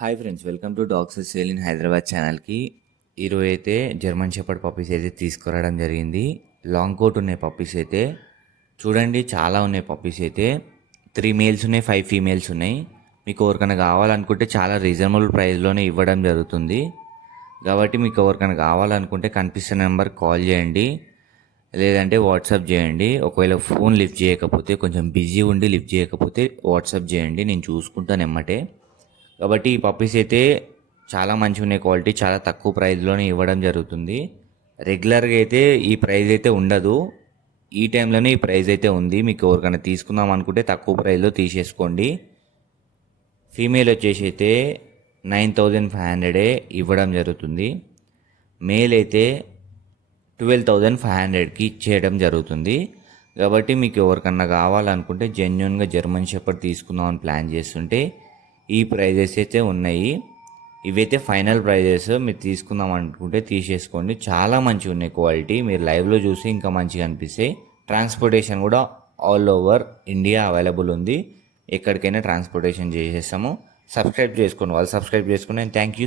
Hi friends, welcome to dogs sale in Hyderabad ఛానల్కి. ఈరోజు అయితే జర్మన్ షెపర్డ్ పప్పీస్ అయితే తీసుకురావడం జరిగింది. లాంగ్ కోట్ ఉన్నాయి పప్పీస్ అయితే. చూడండి, చాలా ఉన్నాయి పప్పీస్ అయితే. 3 మేల్స్ ఉన్నాయి, 5 ఫీమేల్స్ ఉన్నాయి. మీకు ఎవరికైనా కావాలనుకుంటే చాలా రీజనబుల్ ప్రైస్లోనే ఇవ్వడం జరుగుతుంది. కాబట్టి మీకు ఎవరికైనా కావాలనుకుంటే కనిపిస్తున్న నెంబర్ కాల్ చేయండి, లేదంటే వాట్సాప్ చేయండి. ఒకవేళ ఫోన్ లిఫ్ట్ చేయకపోతే, కొంచెం బిజీ ఉండి లిఫ్ట్ చేయకపోతే వాట్సాప్ చేయండి, నేను చూసుకుంటాను ఎమ్మటే. కాబట్టి ఈ పప్పీస్ అయితే చాలా మంచిగా ఉన్నాయి, క్వాలిటీ చాలా తక్కువ ప్రైస్లోనే ఇవ్వడం జరుగుతుంది. రెగ్యులర్గా అయితే ఈ ప్రైస్ అయితే ఉండదు, ఈ టైంలోనే ఈ ప్రైస్ అయితే ఉంది. మీకు ఎవరికైనా తీసుకుందాం అనుకుంటే తక్కువ ప్రైస్లో తీసేసుకోండి. ఫీమేల్ వచ్చేసి అయితే 9,500 ఇవ్వడం జరుగుతుంది. మేల్ అయితే 12,500కి ఇచ్చేయడం జరుగుతుంది. కాబట్టి మీకు ఎవరికన్నా కావాలనుకుంటే జెన్యున్గా జర్మన్ షెపర్డ్ తీసుకుందాం అని ప్లాన్ చేస్తుంటే ఈ ప్రైజెస్ అయితే ఉన్నాయి. ఇవైతే ఫైనల్ ప్రైజెస్. మీరు తీసుకుందాం అనుకుంటే తీసేసుకోండి, చాలా మంచిగా ఉన్నాయి క్వాలిటీ. మీరు లైవ్లో చూసి ఇంకా మంచిగా అనిపిస్తాయి. ట్రాన్స్పోర్టేషన్ కూడా ఆల్ ఓవర్ ఇండియా అవైలబుల్ ఉంది, ఎక్కడికైనా ట్రాన్స్పోర్టేషన్ చేసేస్తాము. సబ్స్క్రైబ్ చేసుకోండి, వాళ్ళు సబ్స్క్రైబ్ చేసుకోండి. Thank you.